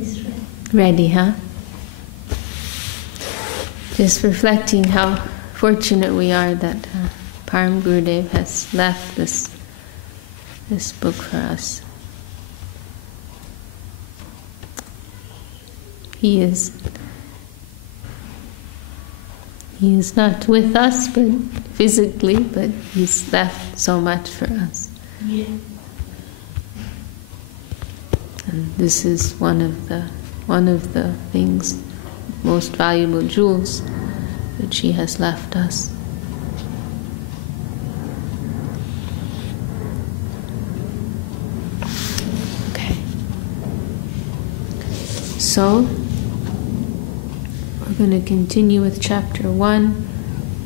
It's ready. Ready, huh? Just reflecting how fortunate we are that Param Gurudev has left this book for us. He is not with us, but physically, but he's left so much for us. Yeah. And this is one of the things, most valuable jewels that she has left us. Okay. So we're going to continue with chapter 1.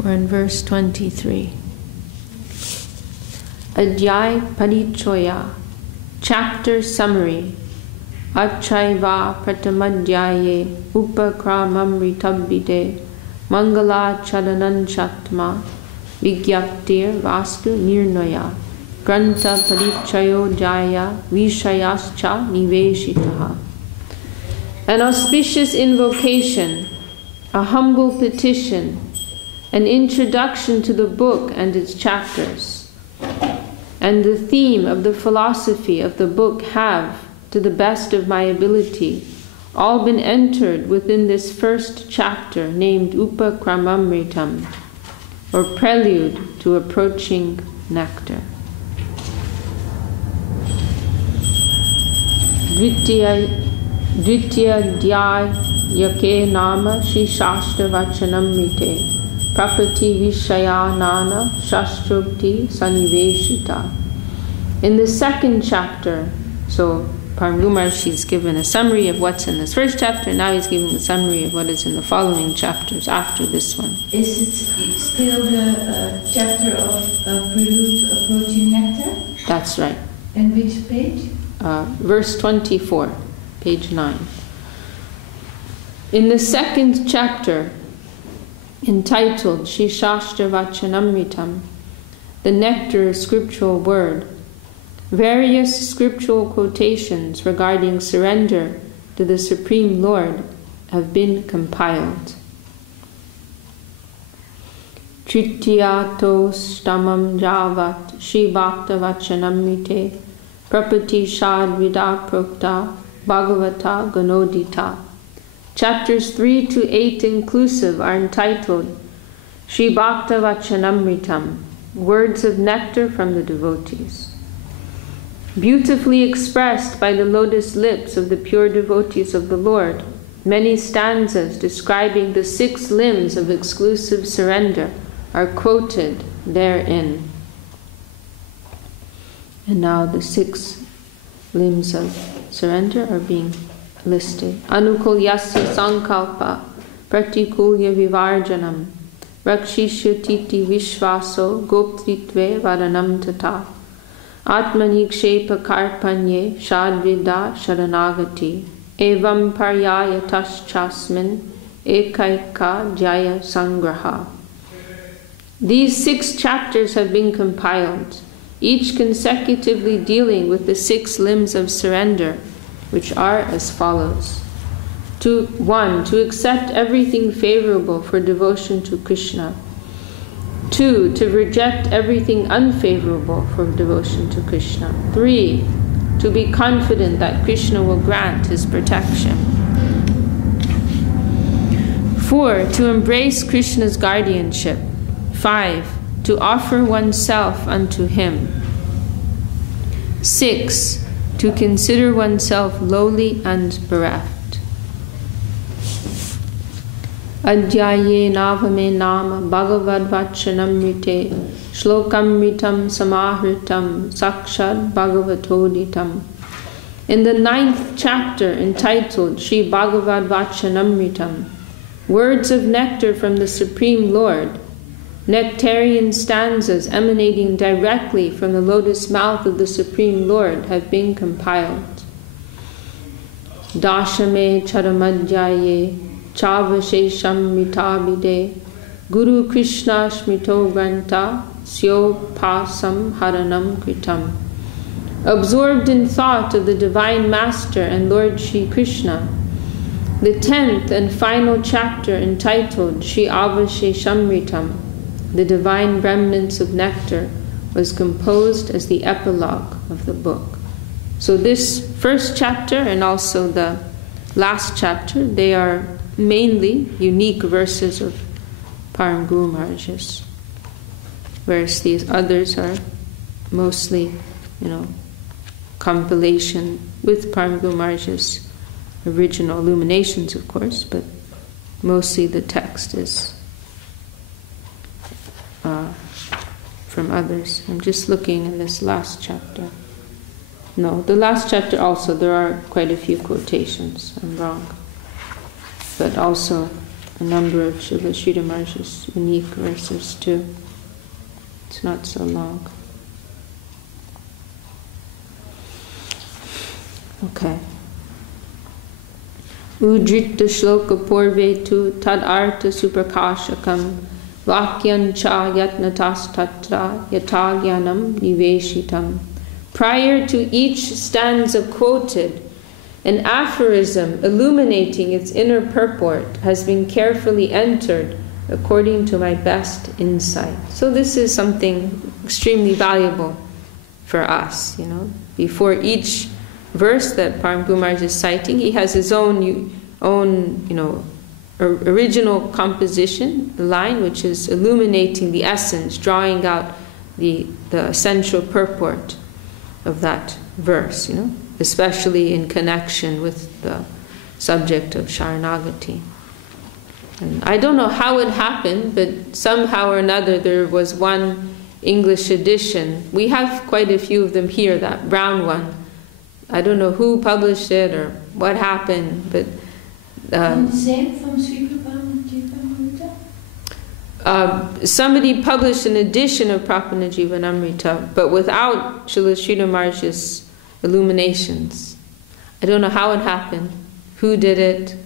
We're in verse 23. Adhyay Parichoya, chapter summary. Achaiva Pratamadhyaye Upakramamritabhide Mangala Chadanan Chatma Vigyaptir Vastu Nirnaya Grantha Parichayo Jaya Vishayascha Niveshitaha. An auspicious invocation, a humble petition, an introduction to the book and its chapters, and the theme of the philosophy of the book have, to the best of my ability, all been entered within this first chapter named Upakramamritam, or prelude to approaching nectar. Dvitiya Dhyayake Nama Shri Shastra Vachanamrite Prapati Vishayanana Shastrokti Saniveshita. In the second chapter, so Param Maharshi's given a summary of what's in this first chapter, now he's giving a summary of what is in the following chapters after this one. Is it still the chapter of Prelude to Approaching Nectar? That's right. And which page? Verse 24, page 9. In the second chapter, entitled Shri Shastra Vachanamritam, the nectar scriptural word, various scriptural quotations regarding surrender to the Supreme Lord have been compiled. Tritiyato stamam javat Shri Bhakta Vachanamrite Prapati Shadvida Prokta Bhagavata Ganodita. Chapters 3 to 8 inclusive are entitled Shri Bhakta Vachanamritam, words of nectar from the devotees. Beautifully expressed by the lotus lips of the pure devotees of the Lord, many stanzas describing the 6 limbs of exclusive surrender are quoted therein. And now the 6 limbs of surrender are being listed. Anukulyasya sankalpa pratikulya vivarjanam rakshishyatiti vishvaso goptritve varanam tata atmanikshepa karpanye shadvida sharanagati evam paryaya taschasmin ekaika jaya sangraha. These 6 chapters have been compiled, each consecutively dealing with the 6 limbs of surrender, which are as follows. 1. To accept everything favorable for devotion to Krishna. 2. To reject everything unfavorable for devotion to Krishna. 3. To be confident that Krishna will grant his protection. 4. To embrace Krishna's guardianship. 5. To offer oneself unto him. 6. To consider oneself lowly and bereft. Adhyaye navame nama bhagavad vachanamrite shlokamritam samahritam sakshad bhagavatoditam. In the 9th chapter entitled Shri Bhagavad Vachanamritam, words of nectar from the Supreme Lord, nectarian stanzas emanating directly from the lotus mouth of the Supreme Lord have been compiled. Dashame charamadhyaye chavashesham mitabide Guru Krishna smrito granta syo pasam haranam kritam absorbed in thought of the Divine Master and Lord Shri Krishna. The 10th and final chapter, entitled Shri Avasheshamritam, the Divine Remnants of Nectar, was composed as the epilogue of the book. So this first chapter and also the last chapter, they are mainly unique verses of Param Guru Maharaj's, whereas these others are mostly, compilation with Param Guru Maharaj's original illuminations, of course, but mostly the text is from others. I'm just looking in this last chapter. No, the last chapter also, there are quite a few quotations. I'm wrong. But also a number of Srila Sridhar Maharaj's unique verses too. It's not so long. Okay. Udrita shloka purve tu tad artha suprakashakam vakyan cha yatnatas tatra yatagyanam niveshitam. Prior to each stanza quoted, an aphorism illuminating its inner purport has been carefully entered according to my best insight. So this is something extremely valuable for us, Before each verse that Param Guru Maharaj is citing, he has his own original composition, the line which is illuminating the essence, drawing out the essential purport of that verse, especially in connection with the subject of Sharanagati. And I don't know how it happened, but somehow or another there was one English edition. We have quite a few of them here, that brown one. I don't know who published it or what happened, but the same from Sri Prapanna Jivanamrta? Somebody published an edition of Prapanna Jivanamrta, but without Srila Sridhar Maharaj's illuminations. I don't know how it happened, who did it,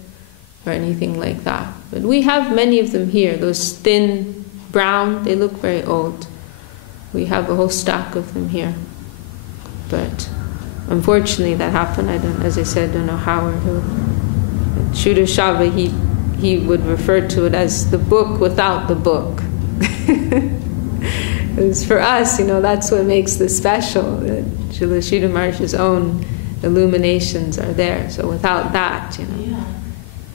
or anything like that. But we have many of them here, those thin, brown, they look very old. We have a whole stack of them here. But unfortunately that happened. As I said, I don't know how or who. Shuddha Shava, he would refer to it as the book without the book. Because for us, that's what makes this special. That Srila Sridhar Maharaj's own illuminations are there. So without that,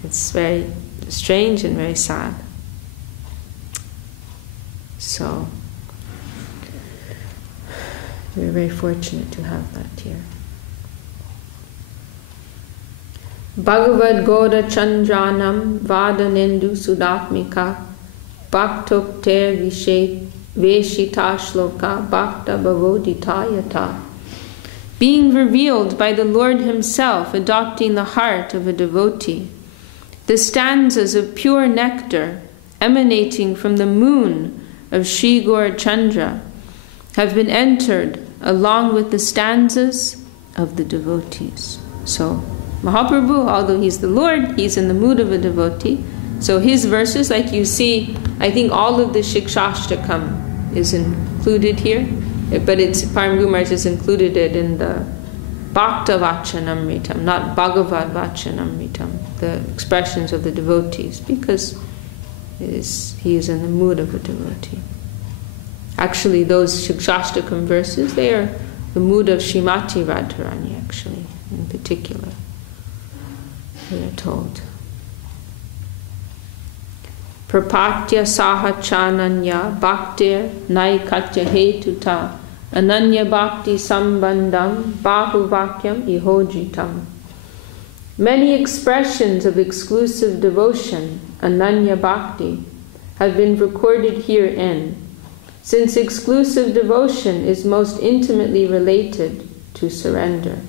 it's very strange and very sad. So we're very fortunate to have that here. Bhagavad Goda Chandranam Vadanendu Sudatmika Bhaktokter Veshita Shloka Bhakta Bhavoditayata. Being revealed by the Lord Himself, adopting the heart of a devotee, the stanzas of pure nectar emanating from the moon of Sri Gaura Chandra have been entered along with the stanzas of the devotees. So Mahaprabhu, although He's the Lord, He's in the mood of a devotee. So His verses, like you see, I think all of the Shikshashtakam is included here, but Param Guru Maharaj has included it in the Bhakta Vachanamritam, not Bhagavad Vachanamritam, the expressions of the devotees, because he is in the mood of a devotee. Actually, those Shikshashtakam verses, they are the mood of Srimati Radharani, actually, in particular. We are told. Prapatya sahachananya bhaktir naikatya hetuta ananya bhakti sambandham bahuvakyam ihojitam. Many expressions of exclusive devotion, ananya bhakti, have been recorded herein, since exclusive devotion is most intimately related to surrender.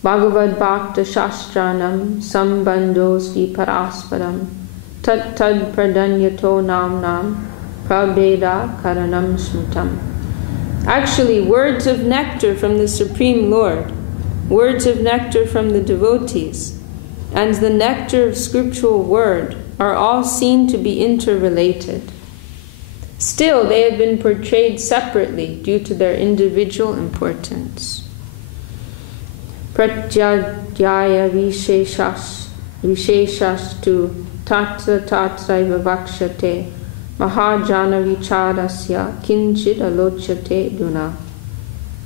Bhagavad Bhakta Shastranam Sambandhosti Parasparam Tat Tad Pradanyato Nam Prabheda Karanam Smutam. Actually, words of nectar from the Supreme Lord, words of nectar from the devotees, and the nectar of scriptural word are all seen to be interrelated. Still, they have been portrayed separately due to their individual importance. Pratyadhyaya visheshastu tatra tatraiva vakshate mahajana vicharasya kinchit alochate duna.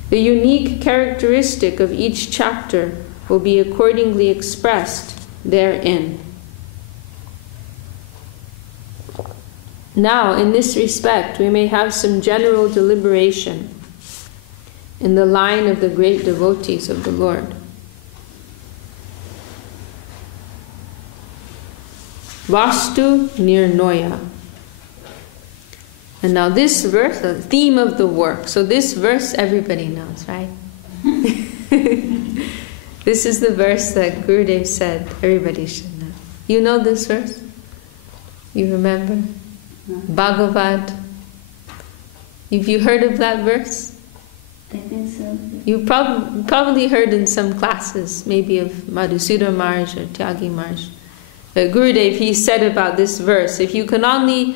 The unique characteristic of each chapter will be accordingly expressed therein. Now, in this respect, we may have some general deliberation in the line of the great devotees of the Lord. Vastu Nirnoya. And now this verse, the theme of the work. So this verse everybody knows, right? This is the verse that Gurudev said everybody should know. You know this verse? You remember? No. Bhagavad. Have you heard of that verse? I think so. You probably heard in some classes, maybe of Madhusudana Maharaj or Tyagi Maharaj. Gurudev, he said about this verse, if you can only,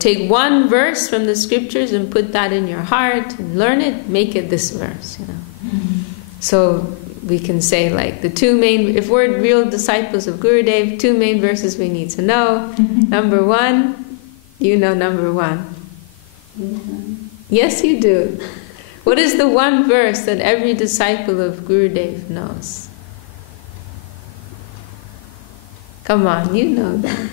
take one verse from the scriptures and put that in your heart and learn it, make it this verse, Mm-hmm. So we can say like the two main, if we're real disciples of Gurudev, two main verses we need to know. Number one, you know number one. Mm-hmm. Yes, you do. What is the one verse that every disciple of Gurudev knows? Come on, you know that.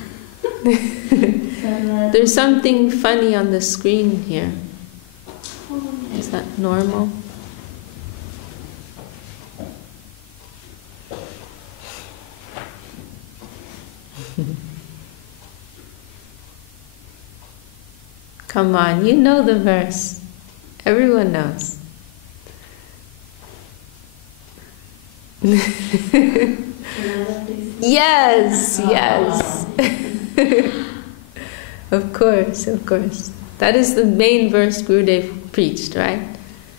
There's something funny on the screen here. Is that normal? Come on, you know the verse. Everyone knows. Yes, yes. Of course. That is the main verse Gurudev preached, right?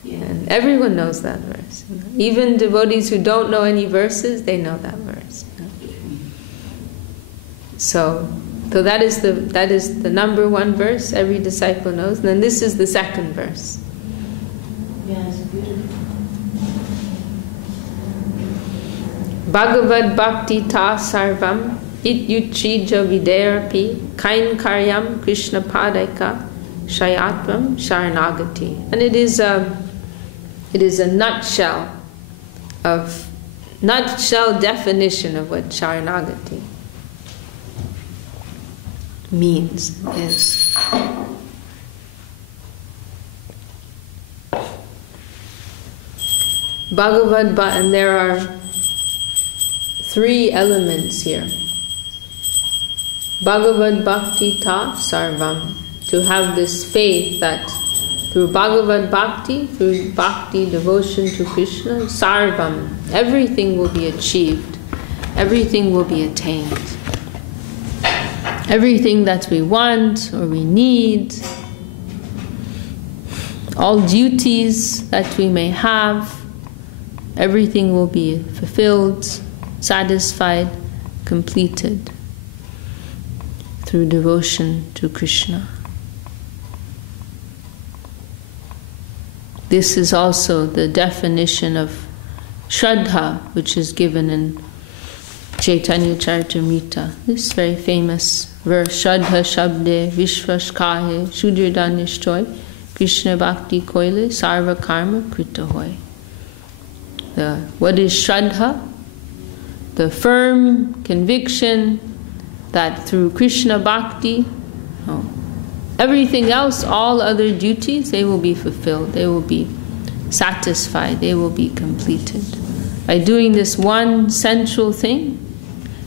Yeah. And everyone knows that verse. Even devotees who don't know any verses, they know that verse. So that is the number one verse every disciple knows. And then this is the second verse. Yes, beautiful. Bhagavad Bhakti Ta Sarvam Ityuchija Viderapi Kain Karyam Krishna Padaika Shayatvam Sharanagati. And it is a nutshell definition of what Sharanagati means. Is Bhagavad, and there are three elements here. Bhagavad Bhakti Ta Sarvam. To have this faith that through Bhagavad Bhakti, through Bhakti, devotion to Krishna, Sarvam, everything will be achieved. Everything will be attained. Everything that we want or we need, all duties that we may have, everything will be fulfilled, satisfied, completed through devotion to Krishna. This is also the definition of Shraddha, which is given in Chaitanya Charitamrita, this very famous verse, Shraddha Shabde Vishvashkahe Shudridanyashtoy Krishna Bhakti Koile Sarva Karma Krita Hoy. What is Shraddha? The firm conviction that through Krishna Bhakti, everything else, all other duties, they will be fulfilled, they will be satisfied, they will be completed. By doing this one central thing,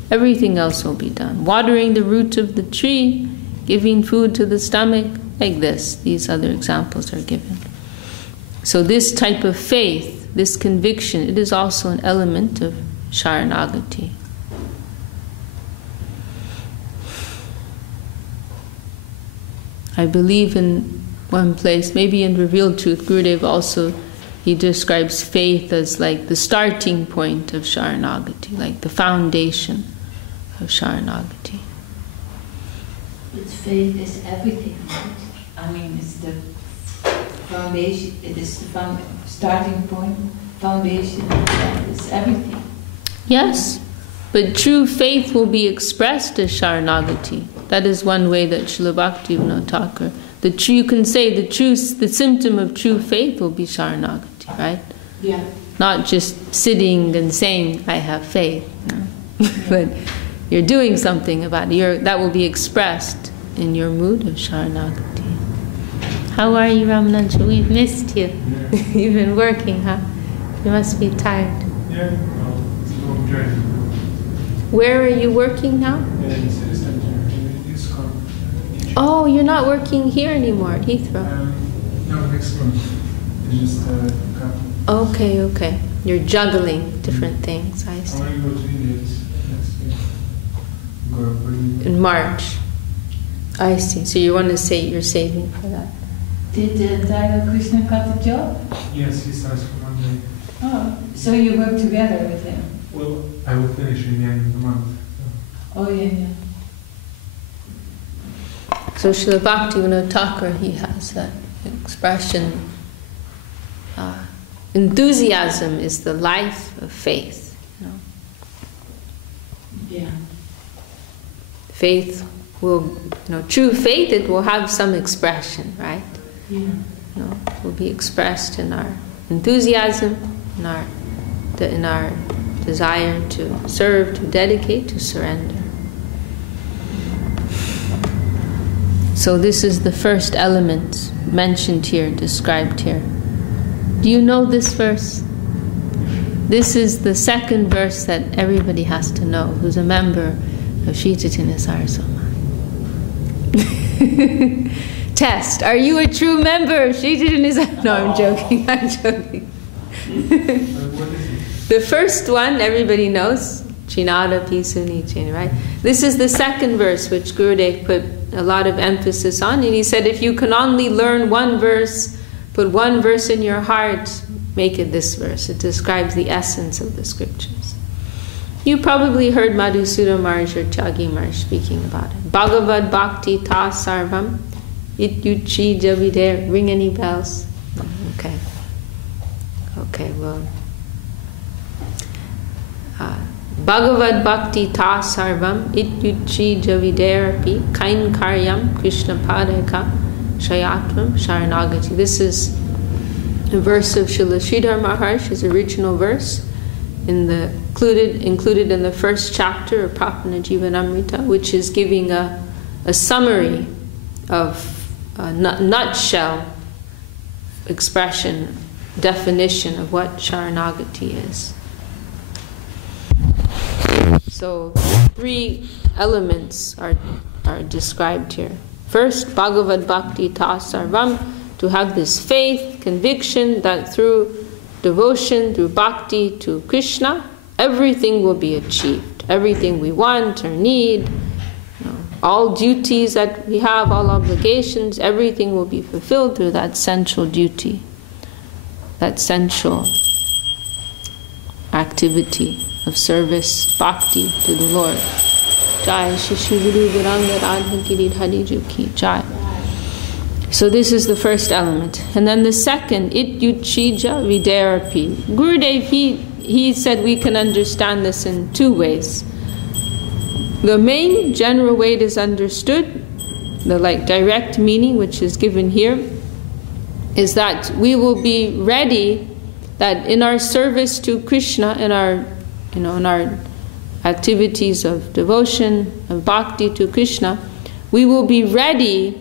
everything else will be done. Watering the root of the tree, giving food to the stomach, like this. These other examples are given. So this type of faith, this conviction, it is also an element of Sharanagati. I believe in one place, maybe in Revealed Truth, Gurudev also, he describes faith as like the starting point of Sharanagati, like the foundation of Sharanagati. But faith is everything, right? I mean, it's the foundation, it is the starting point, foundation, it's everything. Yes, but true faith will be expressed as Sharanagati. That is one way that Srila Bhakti Yoga Thakur, you can say the symptom of true faith will be Sharanagati, right? Yeah. Not just sitting and saying, I have faith. No? But you're doing something about it. That will be expressed in your mood of Sharanagati. How are you, Ramananja? We've missed you. Yeah. You've been working, huh? You must be tired. Yeah, no, it's a long journey. Where are you working now? In city center, in ISKCON. Oh, you're not working here anymore at Heathrow. No, next month. It's just a couple. Okay. You're juggling different things, I I see. want to go to India next year. In March. I see. So you want to say you're saving for that. Did Tiger Krishna got the job? Yes, he starts for Monday. Oh, so you work together with him? Well, I will finish in the end of the month. Oh, yeah. So Srila Bhakti Yoga Thakur, he has that expression, enthusiasm is the life of faith. You know? Yeah. Faith will, true faith, it will have some expression, right? Yeah. Will be expressed in our enthusiasm, in our desire to serve, to dedicate, to surrender. So this is the first element mentioned here, described here. Do you know this verse? This is the second verse that everybody has to know who's a member of Sri Chaitanya Saraswati. Test. Are you a true member of Sri Chaitanya Saraswati? No, I'm joking. The first one everybody knows, Chinada Pisuni Chin, right? This is the second verse which Gurudev put a lot of emphasis on, and he said if you can only learn one verse, put one verse in your heart, make it this verse. It describes the essence of the scriptures. You probably heard Madhusudana Maharaj or Tyagi Maharaj speaking about it. Bhagavad Bhakti Ta Sarvam Ityuchi Javidare. Ring any bells? Okay, well. Bhagavad Bhakti Ta Sarvam Ityuchi Javidare Kain Karyam Krishna Padaka Shayatvam Sharanagati. This is a verse of Srila Sridhar Maharaj, his original verse, included in the first chapter of Prapanna Jivanamrta, which is giving a summary of a nutshell expression, definition of what Sharanagati is. So 3 elements are described here. First, Bhagavad Bhakti Ta Sarvam, to have this faith, conviction that through devotion, through bhakti to Krishna, everything will be achieved. Everything we want or need, all duties that we have, all obligations, everything will be fulfilled through that central duty, that central activity of service, bhakti to the Lord. Jai Shri Guru Varanga Radha Giridhari Ki Jai. So this is the first element. And then the second, Ityuchija Vidarapi. Gurudev, he said we can understand this in 2 ways. The main general way it is understood, the direct meaning which is given here, is that we will be ready, that in our service to Krishna, in our activities of devotion, of bhakti to Krishna, we will be ready,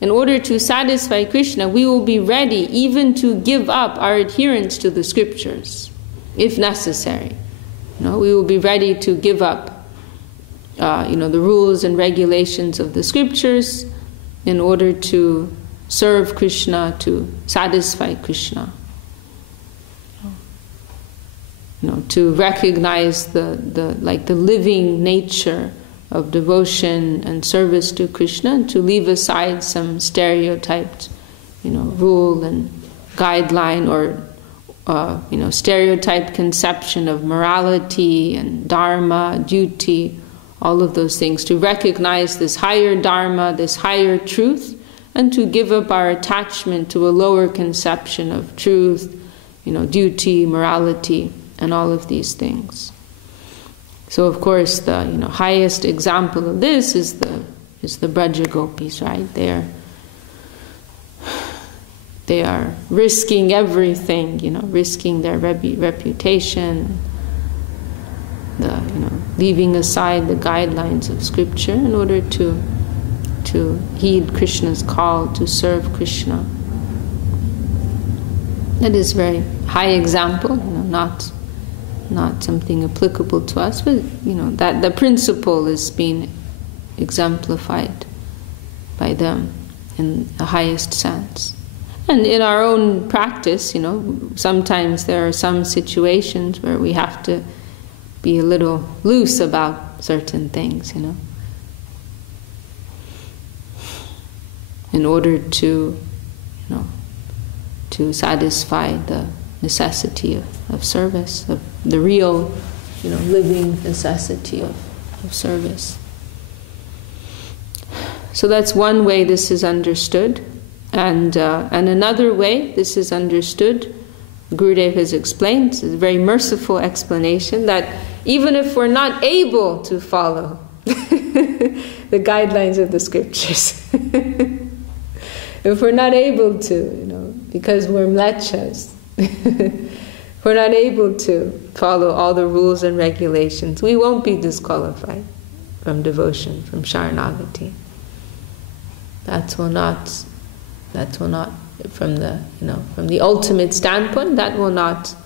in order to satisfy Krishna, we will be ready even to give up our adherence to the scriptures, if necessary. We will be ready to give up, the rules and regulations of the scriptures in order to serve Krishna, to satisfy Krishna. To recognize the living nature of devotion and service to Krishna, and to leave aside some stereotyped, rule and guideline or stereotyped conception of morality and dharma, duty, all of those things. To recognize this higher dharma, this higher truth, and to give up our attachment to a lower conception of truth, duty, morality, and all of these things. So of course the highest example of this is the Braja Gopis, right? They are risking everything, risking their reputation, leaving aside the guidelines of scripture in order to heed Krishna's call to serve Krishna. That is a very high example, not something applicable to us, but that the principle is being exemplified by them in the highest sense. And in our own practice, sometimes there are some situations where we have to be a little loose about certain things, in order to satisfy the necessity of service, of the real, living necessity of service. So that's one way this is understood. And another way this is understood, Gurudev has explained, it's a very merciful explanation, that even if we're not able to follow the guidelines of the scriptures, if we're not able to, because we're mlechas, if we're not able to follow all the rules and regulations, we won't be disqualified from devotion, from Sharanagati. That will not, from the ultimate standpoint, that will not,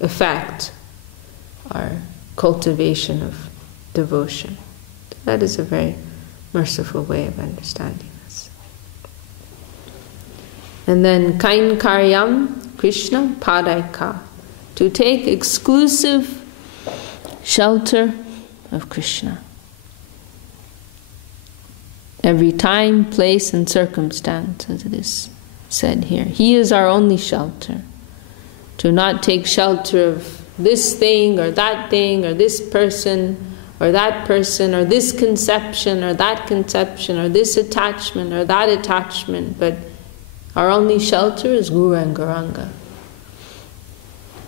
affect our cultivation of devotion. That is a very merciful way of understanding this. And then kain karyam Krishna padaika, to take exclusive shelter of Krishna. Every time, place, and circumstance, as it is said here. He is our only shelter. To not take shelter of this thing, or this person, or that person, or this conception, or that conception, or this attachment, or that attachment, but our only shelter is Guru and Gauranga.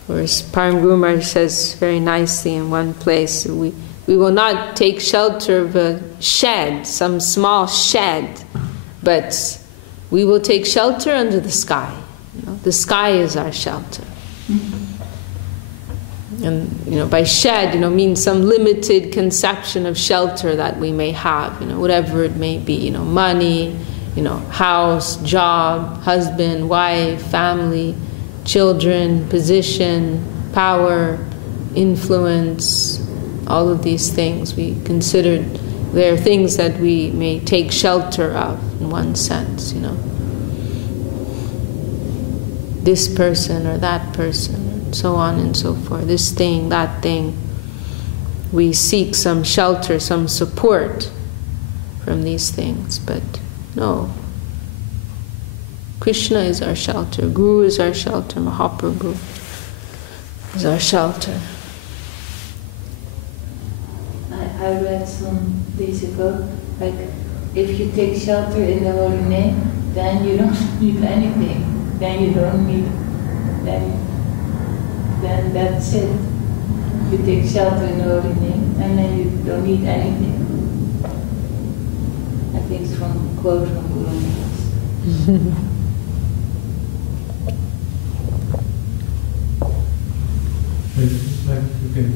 Whereas Param Guru Maharaj says very nicely in one place, we will not take shelter of a shed, some small shed, but we will take shelter under the sky. The sky is our shelter. And by shed, means some limited conception of shelter that we may have, whatever it may be, money, house, job, husband, wife, family, children, position, power, influence, all of these things we considered they're things that we may take shelter of in one sense, This person or that person, and so on and so forth. This thing, that thing. We seek some shelter, some support from these things, but no. Krishna is our shelter, Guru is our shelter, Mahaprabhu is our shelter. I read some days ago, like, if you take shelter in the holy name, then you don't need anything. Then you don't need, then that's it. You take shelter in the holy name, and then you don't need anything. I think it's from a quote from Guru Maharaj. Like you can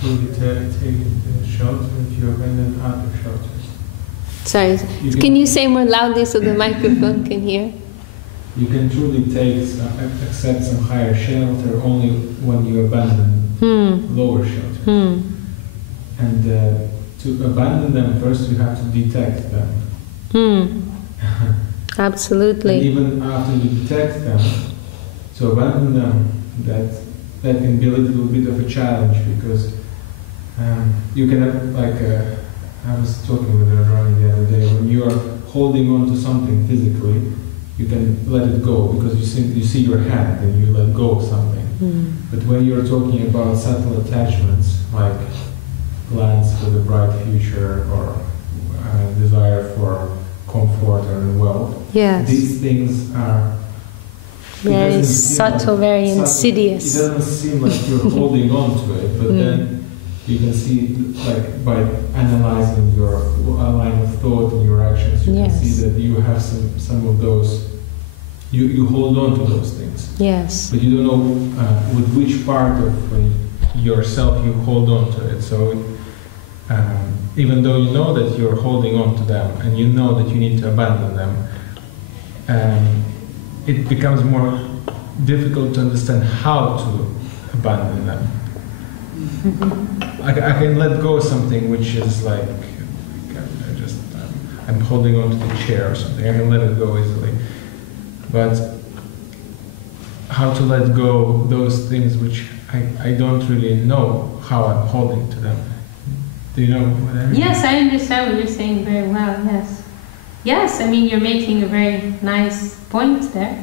truly take shelter if you abandon other shelters. Sorry, can you say more loudly so the microphone can hear? You can truly accept some higher shelter only when you abandon lower shelters. And to abandon them first, you have to detect them. Absolutely. And even after you detect them, to abandon them, that can be a little bit of a challenge, because you can have, I was talking with Radharani the other day, when you are holding on to something physically, you can let it go because you see your hand and you let go of something. But when you're talking about subtle attachments, like glance for the bright future or desire for comfort or in wealth. Yes. These things are Very subtle, very insidious. It doesn't seem like you're holding on to it, but then you can see, like, by analyzing your line of thought and your actions, you can see that you have some of those. You hold on to those things. Yes. But you don't know with which part of yourself you hold on to it. So even though you know that you're holding on to them and you know that you need to abandon them, it becomes more difficult to understand how to abandon them. I can let go of something which is like, I'm holding on to the chair or something. I can let it go easily. But how to let go those things which I don't really know how I'm holding to them. Do you know what I mean? Yes, I understand what you're saying very well, yes. Yes, I mean, you're making a very nice point there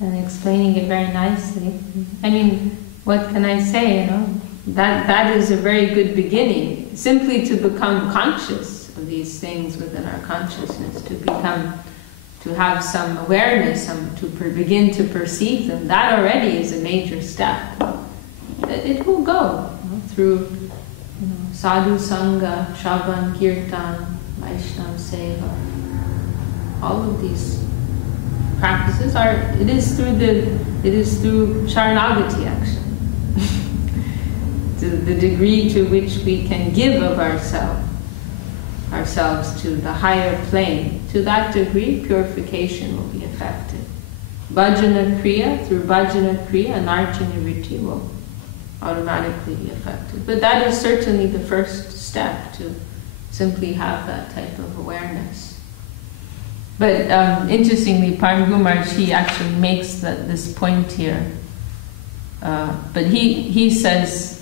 and explaining it very nicely. I mean, what can I say, you know? That is a very good beginning. Simply to become conscious of these things within our consciousness, to have some awareness, to begin to perceive them, that already is a major step. It will go through sadhu sangha, shravan, kirtan, vaishnava seva. All of these practices it is through sharanagati actually. To the degree to which we can give of ourselves to the higher plane, to that degree purification will be effective. Bhajana kriya, through bhajana kriya, narjana vritti will automatically be effective. But that is certainly the first step, to simply have that type of awareness. But interestingly, Param Maharaj, he actually makes this point here. But he says,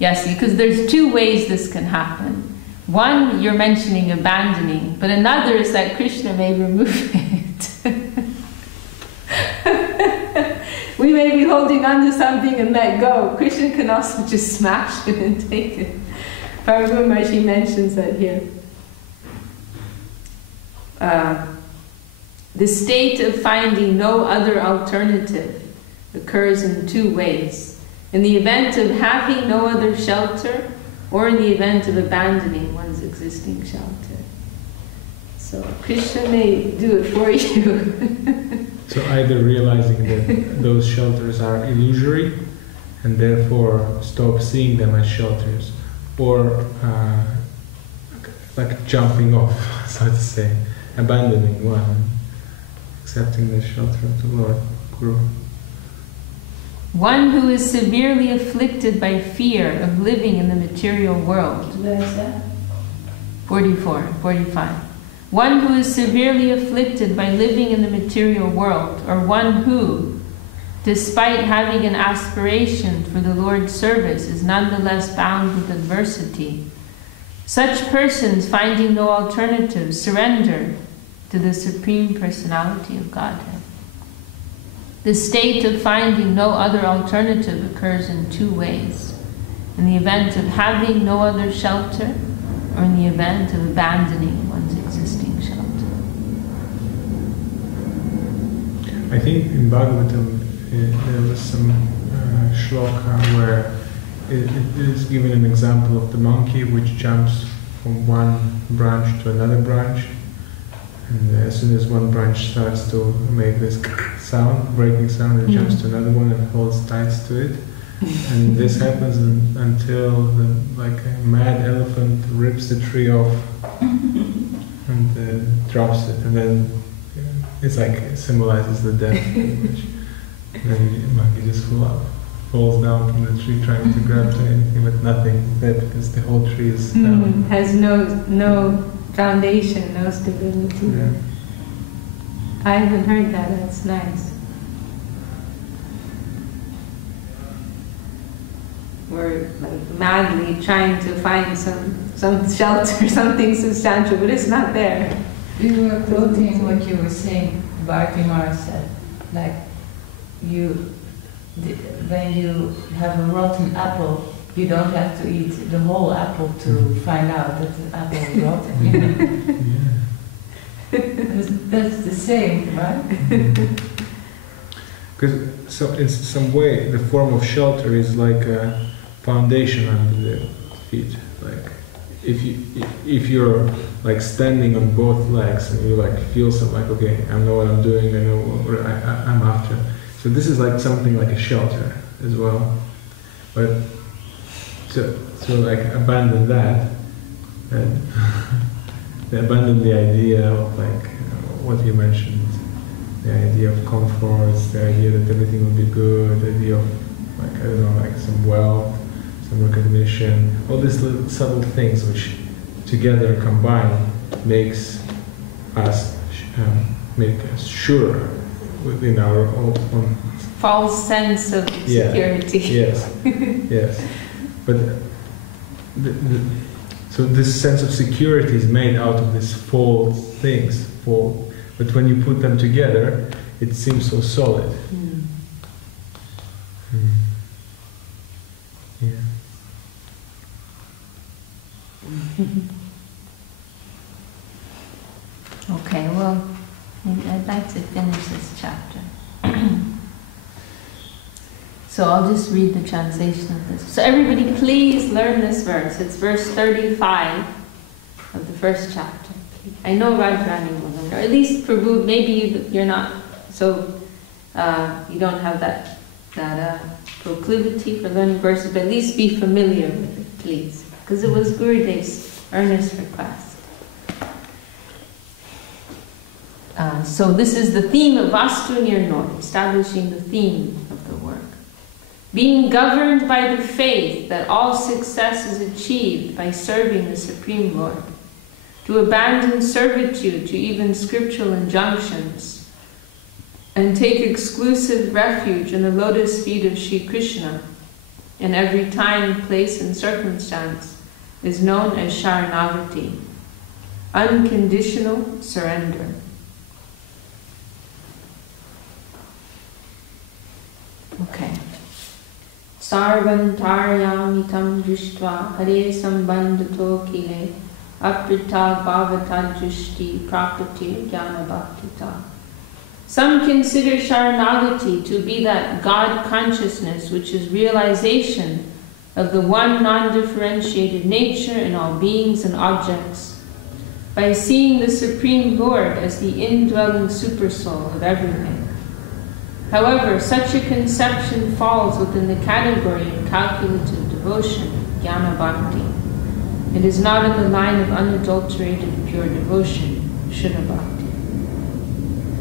yes, because there's two ways this can happen. One, you're mentioning abandoning, but another is that Krishna may remove it. We may be holding on to something and let go. Krishna can also just smash it and take it. Param Maharaj mentions that here. The state of finding no other alternative occurs in two ways. In the event of having no other shelter, or in the event of abandoning one's existing shelter. So Krishna may do it for you. So either realizing that those shelters are illusory and therefore stop seeing them as shelters, or like jumping off, so to say, abandoning one, accepting the shelter of the Lord, Guru. One who is severely afflicted by fear of living in the material world. Where is that? 45. One who is severely afflicted by living in the material world, or one who, despite having an aspiration for the Lord's service, is nonetheless bound with adversity. Such persons, finding no alternative, surrender to the Supreme Personality of Godhead. The state of finding no other alternative occurs in two ways. In the event of having no other shelter, or in the event of abandoning one's existing shelter. I think in Bhagavatam there was some shloka where it is given an example of the monkey which jumps from one branch to another branch. And as soon as one branch starts to make this sound, breaking sound, it jumps to another one and holds tight to it. And this happens until like a mad elephant rips the tree off and drops it. And then it's like it symbolizes the death. And then the monkey just falls down from the tree trying to grab to anything, but nothing there because the whole tree is down. Has no foundation, no stability. Yeah. I haven't heard that. That's nice. We're like madly trying to find some shelter, something substantial, but it's not there. We were quoting what you were saying, Bhakti Yoga said, like when you have a rotten apple, you don't have to eat the whole apple to find out that the apple is rotten. Yeah. That's the same, right? Because so in some way the form of shelter is like a foundation under the feet. Like if you're like standing on both legs and you like feel something like, okay, I know what I'm doing, I know what I'm after. So this is like something like a shelter as well. But so like abandon that and abandon the idea of like what you mentioned, the idea of comfort, the idea that everything will be good, the idea of like, I don't know, like some wealth, some recognition, all these little subtle things which together combined makes us sure within our own false sense of security. Yes, yes. But so this sense of security is made out of these false things. But when you put them together, it seems so solid. Yeah. Okay, well, I'd like to finish this chapter. So I'll just read the translation of this. So everybody please learn this verse. It's verse 35 of the first chapter. I know Radharani will learn, or at least Prabhu, maybe you're not, so you don't have that proclivity for learning verses, but at least be familiar with it, please. Because it was Gurudev's earnest request. So this is the theme of Vastu Nirnoy, establishing the theme of the work. Being governed by the faith that all success is achieved by serving the Supreme Lord, to abandon servitude to even scriptural injunctions, and take exclusive refuge in the lotus feet of Sri Krishna in every time, place, and circumstance, is known as Sharanagati, unconditional surrender. Okay. Sarvan taryamitam drishtva hare sambandhato kile aprita bhavata drishti prapati jnana bhaktita. Some consider Sharanagati to be that God consciousness which is realization of the one non-differentiated nature in all beings and objects, by seeing the Supreme Lord as the indwelling supersoul of everything. However, such a conception falls within the category of calculative devotion, jnana bhakti. It is not in the line of unadulterated pure devotion, shuddha bhakti.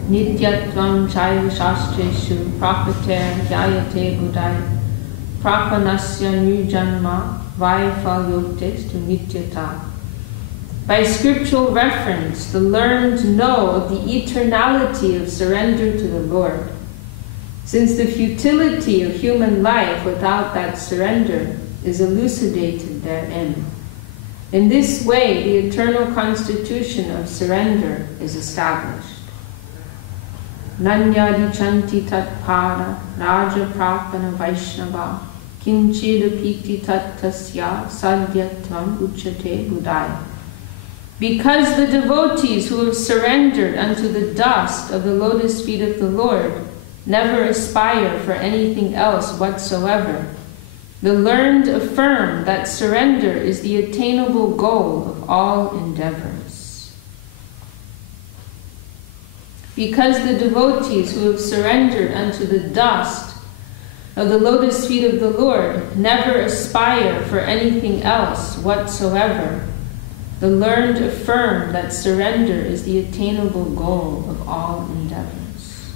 Nityatvam chaiva shastreshu prapater jayate budai prapanasya nirjanma vaifalyotes tu nityata. By scriptural reference, the learned know of the eternality of surrender to the Lord, since the futility of human life without that surrender is elucidated therein. In this way, the eternal constitution of surrender is established. Nanyadi chanti tat para raja prapana vaishnava kinchida piti tat tasya sadhyatvam uchate budaya. Because the devotees who have surrendered unto the dust of the lotus feet of the Lord never aspire for anything else whatsoever, the learned affirm that surrender is the attainable goal of all endeavors. Because the devotees who have surrendered unto the dust of the lotus feet of the Lord never aspire for anything else whatsoever, the learned affirm that surrender is the attainable goal of all endeavors.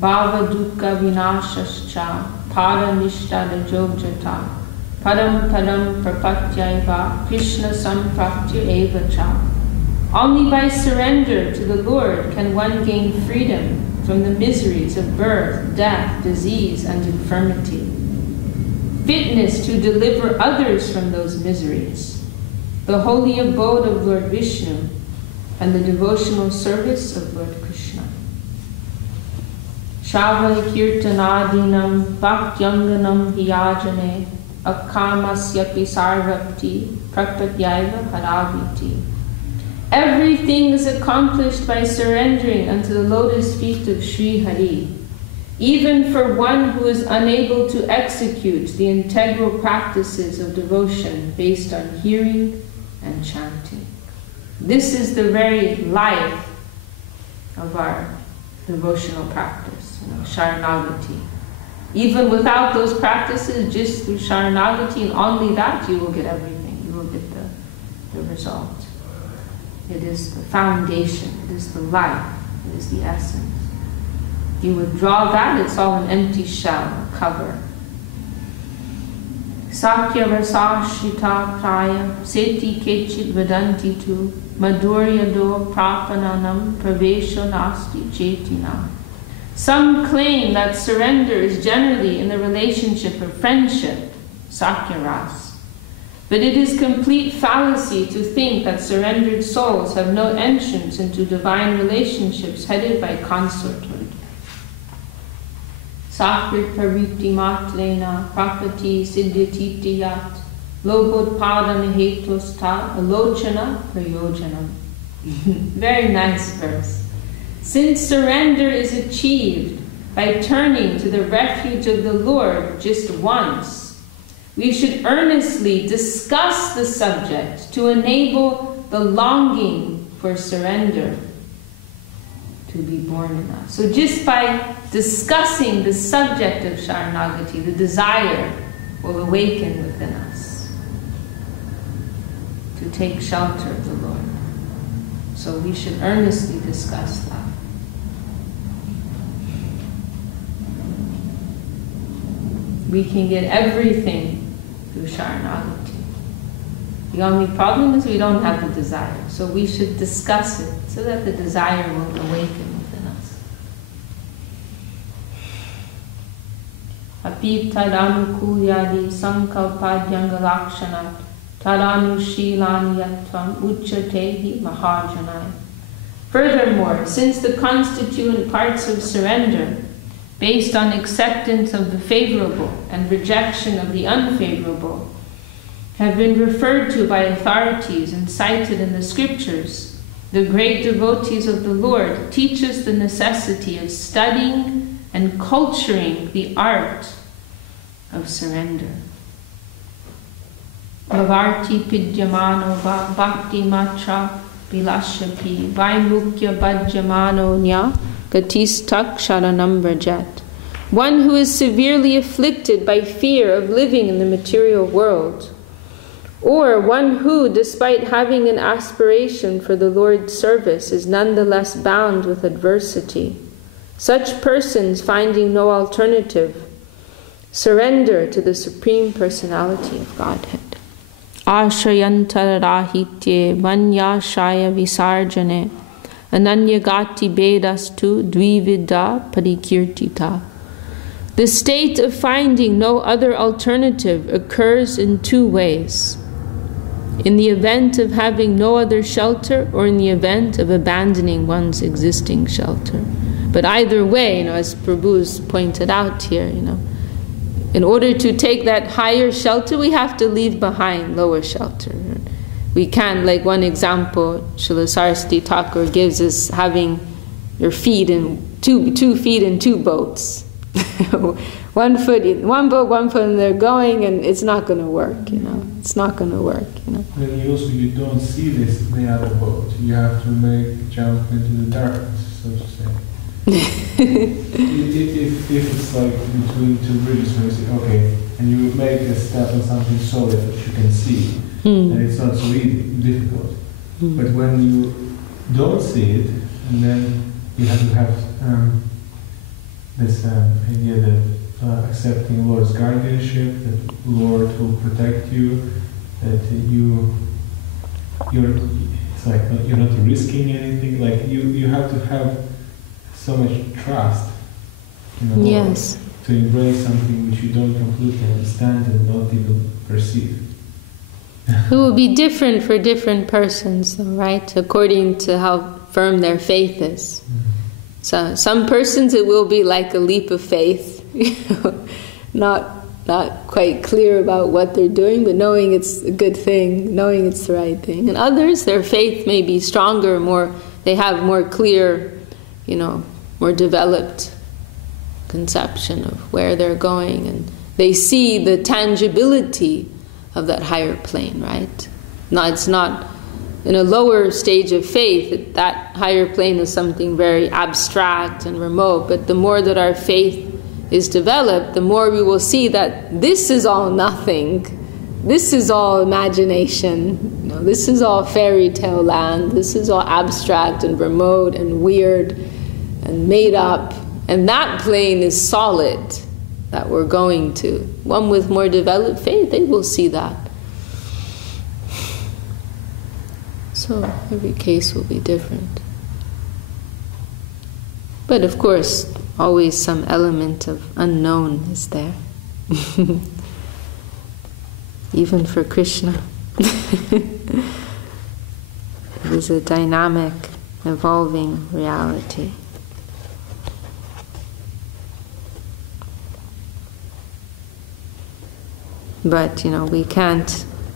Bhava dukkha vinashascha pada nishtha jogjata padam padam prapatyaiva Krishna sampraktya eva cha. Only by surrender to the Lord can one gain freedom from the miseries of birth, death, disease, and infirmity, fitness to deliver others from those miseries, the holy abode of Lord Vishnu, and the devotional service of Lord Krishna. Shravana kirtanadinam bhaktyanganam hiyajane akamasyapi sarvapti prapadyaiva haraviti. Everything is accomplished by surrendering unto the lotus feet of Sri Hari, even for one who is unable to execute the integral practices of devotion based on hearing and chanting. This is the very life of our devotional practice, Sharanagati. Even without those practices, just through Sharanagati and only that, you will get everything. You will get the result. It is the foundation, it is the life, it is the essence. You withdraw that, it's all an empty shell, a cover. Sakya rasashita praya seti kechit vadanti tu madhurya do prapananam pravesho nasti chetina. Some claim that surrender is generally in the relationship of friendship, Sakya ras. But it is complete fallacy to think that surrendered souls have no entrance into divine relationships headed by consorthood. Sakrit pariti matrena prapati siddhyatiti yat lobodpadana hetosta alochana prayojanam. Very nice verse. Since surrender is achieved by turning to the refuge of the Lord just once, we should earnestly discuss the subject to enable the longing for surrender to be born in us. So just by discussing the subject of Sharanagati, the desire will awaken within us to take shelter of the Lord. So we should earnestly discuss that. We can get everything through Sharanagati. The only problem is we don't have the desire. So we should discuss it so that the desire will awaken within us. Api tadanu kulyadi sankalpadyangalakshana tadanu shilani yatvam uchyatehi mahajanai. Furthermore, since the constituent parts of surrender, based on acceptance of the favorable and rejection of the unfavorable, have been referred to by authorities and cited in the scriptures, the great devotees of the Lord teach us the necessity of studying and culturing the art of surrender. Bhavarti pidyamano va bhakti matra vilashapi vaimukya bhajyamano nya gatistak sharanam vrajat. One who is severely afflicted by fear of living in the material world, or one who, despite having an aspiration for the Lord's service, is nonetheless bound with adversity. Such persons, finding no alternative, surrender to the Supreme Personality of Godhead. Ashrayantarahitye vanyashaya visarjane ananyagati bedastu dvivida parikirtita. The state of finding no other alternative occurs in two ways: in the event of having no other shelter, or in the event of abandoning one's existing shelter. But either way, as Prabhu's pointed out here, in order to take that higher shelter, we have to leave behind lower shelter. We can't, like one example Srila Saraswati Thakur gives is having your feet in two feet in two boats. One foot in one boat, one foot in there going, and it's not going to work, It's not going to work, Then you don't see the other boat. You have to jump into the darkness, so to say. if it's like between two bridges, where you say, okay, and you make a step on something solid that you can see, and it's not so difficult. But when you don't see it, and then you have to have this idea that accepting Lord's guardianship, that Lord will protect you, that it's like you're not risking anything. Like you have to have so much trust in the Lord to embrace something which you don't completely understand and not even perceive. It will be different for different persons, though, right? According to how firm their faith is. So some persons it will be like a leap of faith, not not quite clear about what they're doing, but knowing it's a good thing, knowing it's the right thing. And others, their faith may be stronger, they have more clear, more developed conception of where they're going, and they see the tangibility of that higher plane, right? No, it's not in a lower stage of faith, that higher plane is something very abstract and remote, but the more that our faith is developed, the more we will see that this is all nothing, this is all imagination, this is all fairy tale land, this is all abstract and remote and weird and made up, and that plane is solid that we're going to. One with more developed faith, they will see that. So every case will be different. But of course, always some element of unknown is there. Even for Krishna. It is a dynamic, evolving reality. But,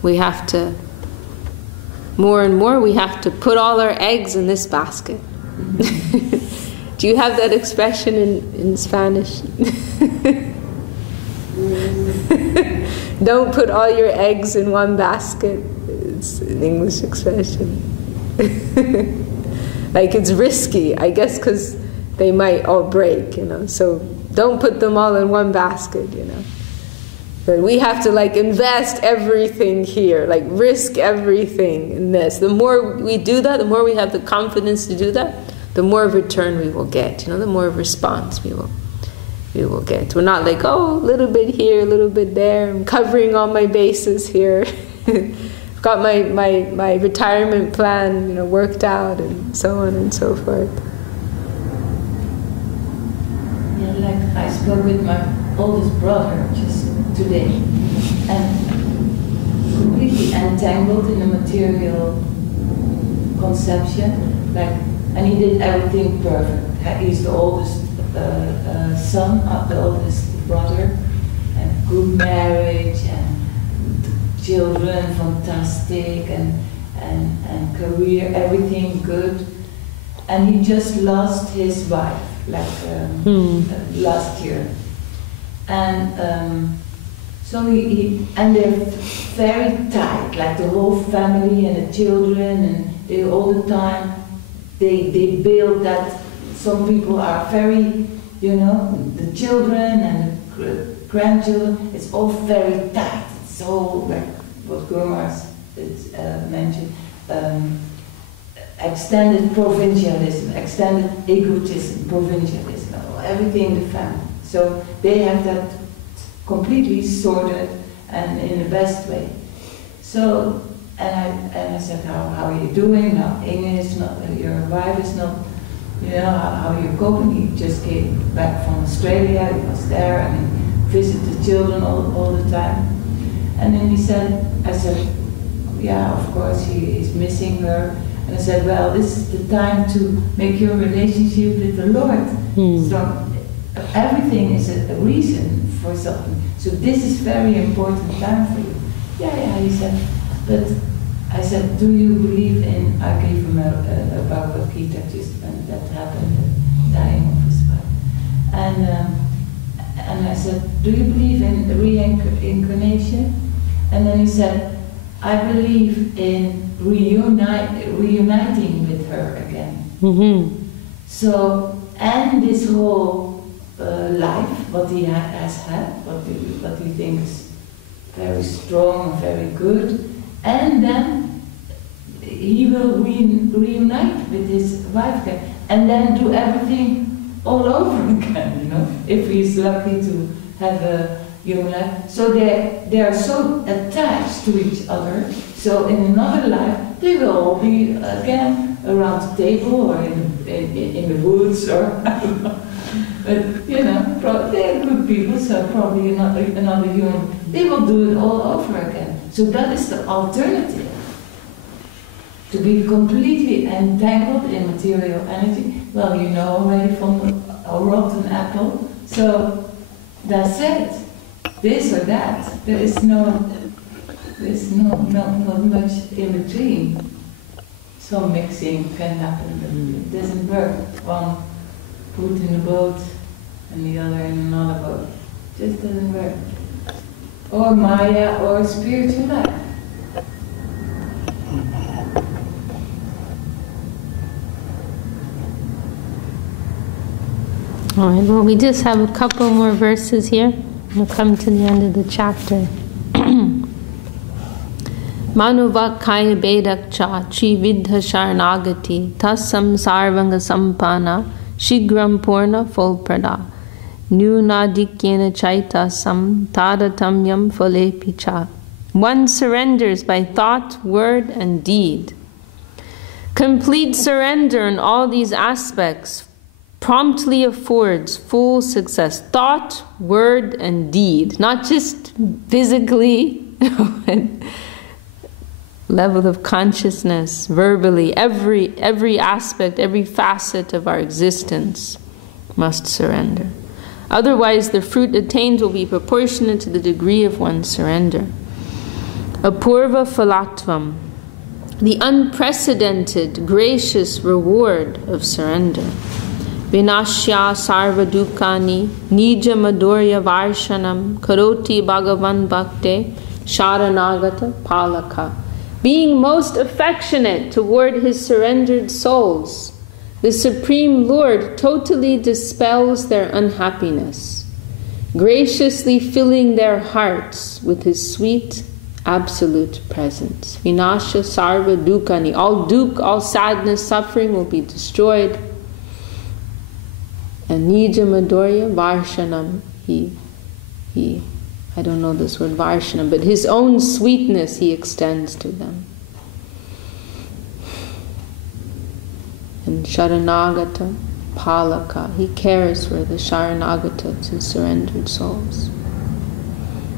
we have to, more and more, we have to put all our eggs in this basket. Do you have that expression in Spanish? Don't put all your eggs in one basket. It's an English expression. Like it's risky, I guess, because they might all break, So don't put them all in one basket, But we have to invest everything here, risk everything in this. The more we do that, the more we have the confidence to do that, the more return we will get, the more response we will get. We're not a little bit here, a little bit there, I'm covering all my bases here. I've got my retirement plan, worked out, and so on and so forth. Yeah, I spoke with my oldest brother just today, and completely entangled in the material conception, and he did everything perfect. He's the oldest son, the oldest brother, and good marriage, and children, fantastic, and career, everything good. And he just lost his wife, last year. And so and they're very tight, the whole family and the children, and they all the time, they build that. Some people are very, the children and the grandchildren, it's all very tight. It's all what Gurmar mentioned, extended provincialism, extended egotism, provincialism, everything in the family. So they have that completely sorted and in the best way. So, and I said, how are you doing? Now, Inge is not, your wife is not, how are you coping? He just came back from Australia, he was there, and he visited the children all the time. And then I said, yeah, of course, he is missing her. And I said, well, this is the time to make your relationship with the Lord. So everything is a reason for something. So this is very important time for you. Yeah, he said, but I said, do you believe in, I gave him a Bhagavad Gita just when that happened, the dying of his wife. And I said, do you believe in reincarnation? And then he said, I believe in reuniting with her again. Mm-hmm. So, and this whole life, what he has had, what he thinks very strong and very good, and then he will reunite with his wife again, and then do everything all over again, if he's lucky to have a human life. So they are so attached to each other, so in another life they will all be again around the table or in the woods, or I don't know. But they're good people, so probably another human. They will do it all over again. So that is the alternative. To be completely entangled in material energy. Well, already from a rotten apple. So that's it. this or that. There's not much in between. Some mixing can happen, but it doesn't work. One put in a boat and the other in another boat. It just doesn't work. Or Maya or spiritual life. All right, well, we just have a couple more verses here. We'll come to the end of the chapter. Manuvakaya Bedakcha Chi Vidha Sharanagati Tasam Sarvanga Sampana Shigram Purna Folprada Nunadikyena Chaita Sam Tadatamyam Folepicha. One surrenders by thought, word, and deed. Complete surrender in all these aspects promptly affords full success. Thought, word, and deed. Not just physically, level of consciousness, verbally, every aspect, every facet of our existence must surrender. Otherwise, the fruit attained will be proportionate to the degree of one's surrender. Apurva phalatvam, the unprecedented, gracious reward of surrender. Vinashya sarva dukani nija madurya varshanam karoti bhagavan bhakte sharanagata palaka. Being most affectionate toward his surrendered souls, the Supreme Lord totally dispels their unhappiness, graciously filling their hearts with his sweet, absolute presence. Vinasha sarva dukani. All duk, all sadness, suffering will be destroyed. And nija madurya varshanam. I don't know this word varshanam, but his own sweetness he extends to them. And sharanagata palaka. He cares for the sharanagatas, his surrendered souls.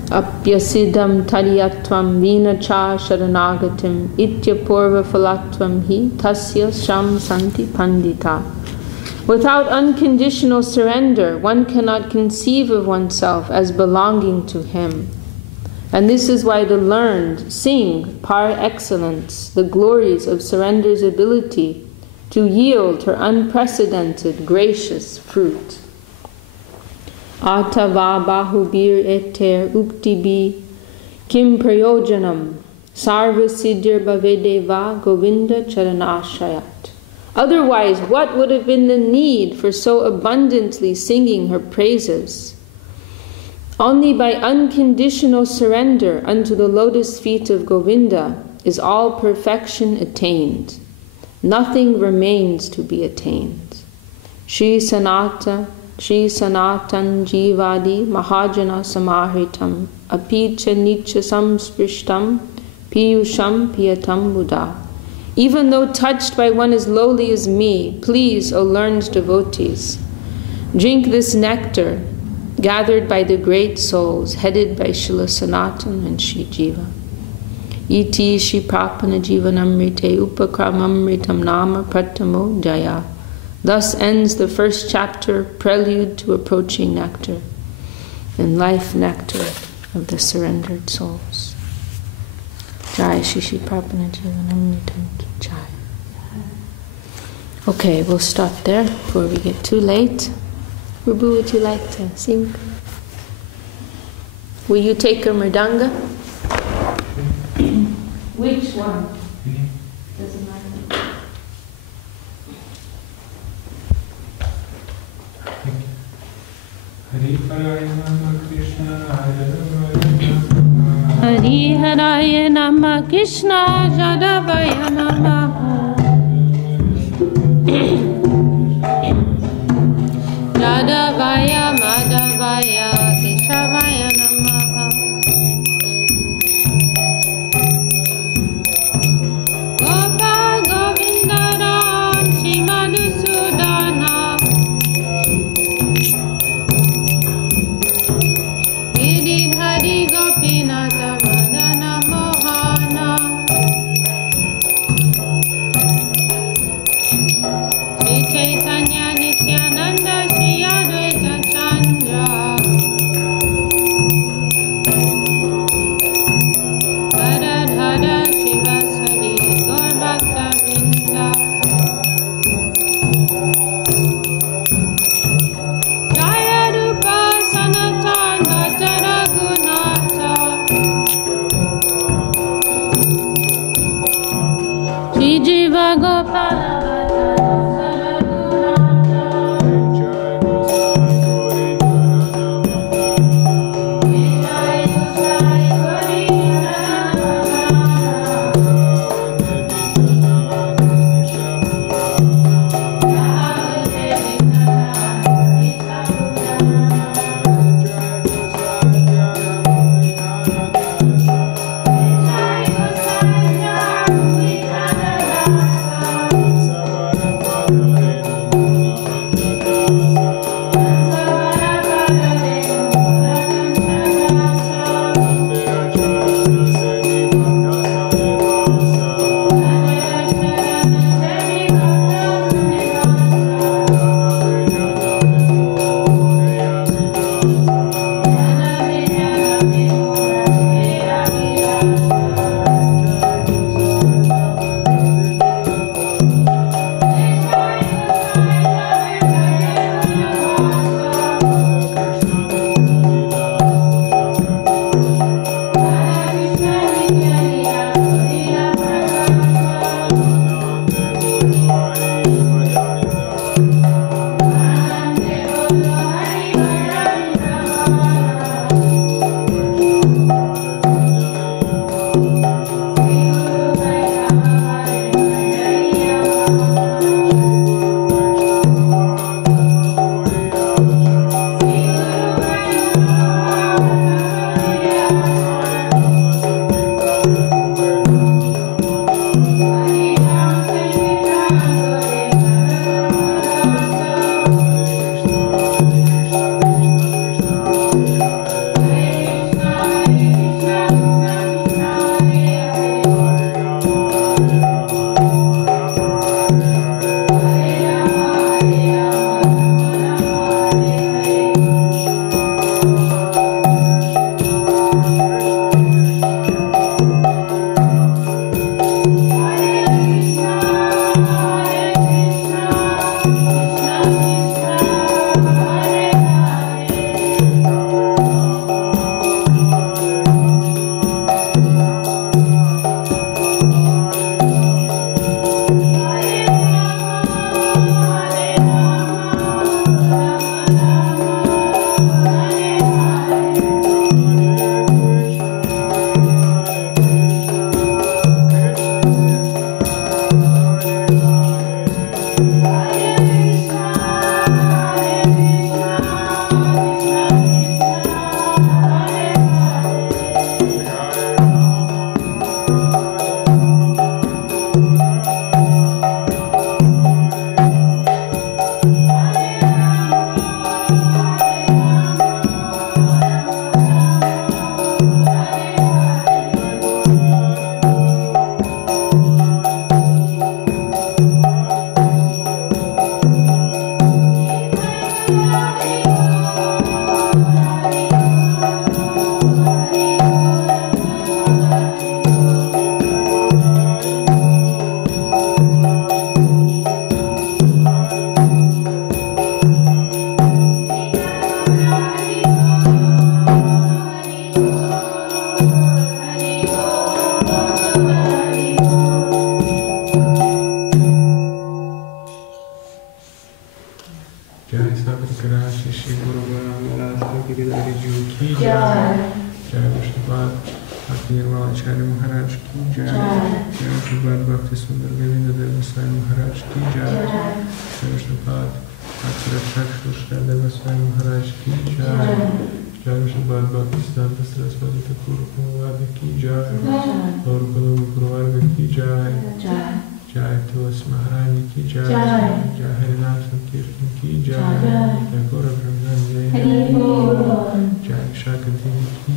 Apyasidam tariyatvam vinacha sharanagatim ityapurva phalatvam hi tasya sham santi pandita. Without unconditional surrender, one cannot conceive of oneself as belonging to him. And this is why the learned sing par excellence the glories of surrender's ability to yield her unprecedented, gracious fruit. Atava bahubir eter uktibi kim prayojanam sarva siddhir bhavedeva govinda charanashayat. Otherwise, what would have been the need for so abundantly singing her praises? Only by unconditional surrender unto the lotus feet of Govinda is all perfection attained. Nothing remains to be attained. Shri Sanatan Jivadi Mahajana Samahritam Apicha Nicha Samsprishtam Piyusham Piyatam Buddha. Even though touched by one as lowly as me, please, O learned devotees, drink this nectar gathered by the great souls headed by Srila Sanatan and Shri Jiva. Iti Shri Prapanna Jivanamrta Upakramamritam Nama Pratamo Jaya. Thus ends the first chapter, prelude to approaching nectar, and life nectar of the surrendered souls. Jai Shri Prapanna Jivanamrta Jai. Okay, we'll stop there before we get too late. Rubu, would you like to sing? Will you take a mridanga? Which one? Doesn't matter. Hari Haraya Nama Krishna Jadavaya Namaha Jadavaya Madhavaya Keshavaya Namaha Gopa Govinda Ram Shri Madhusudana Giridhari Gopinata Madana Mohana Jai Vishakha Devidasi Maharaj ki Jai. Jai Vishakha Bhakti Sundar Devasai Maharaj ki Jai. Jai Vishakha Bhakti Devasai Maharaj ki Jai. Jai Vishakha Bhakti Siddhanta Saraswati Thakur Prabhupada ki Jai. Gaur Guru Varga ki Jai. Jai Tulasi Maharani ki Jai. Jai Harinam Sankirtan ki Jai. Jai Gaura Brahman Jai. Jai Vishakha Devi ki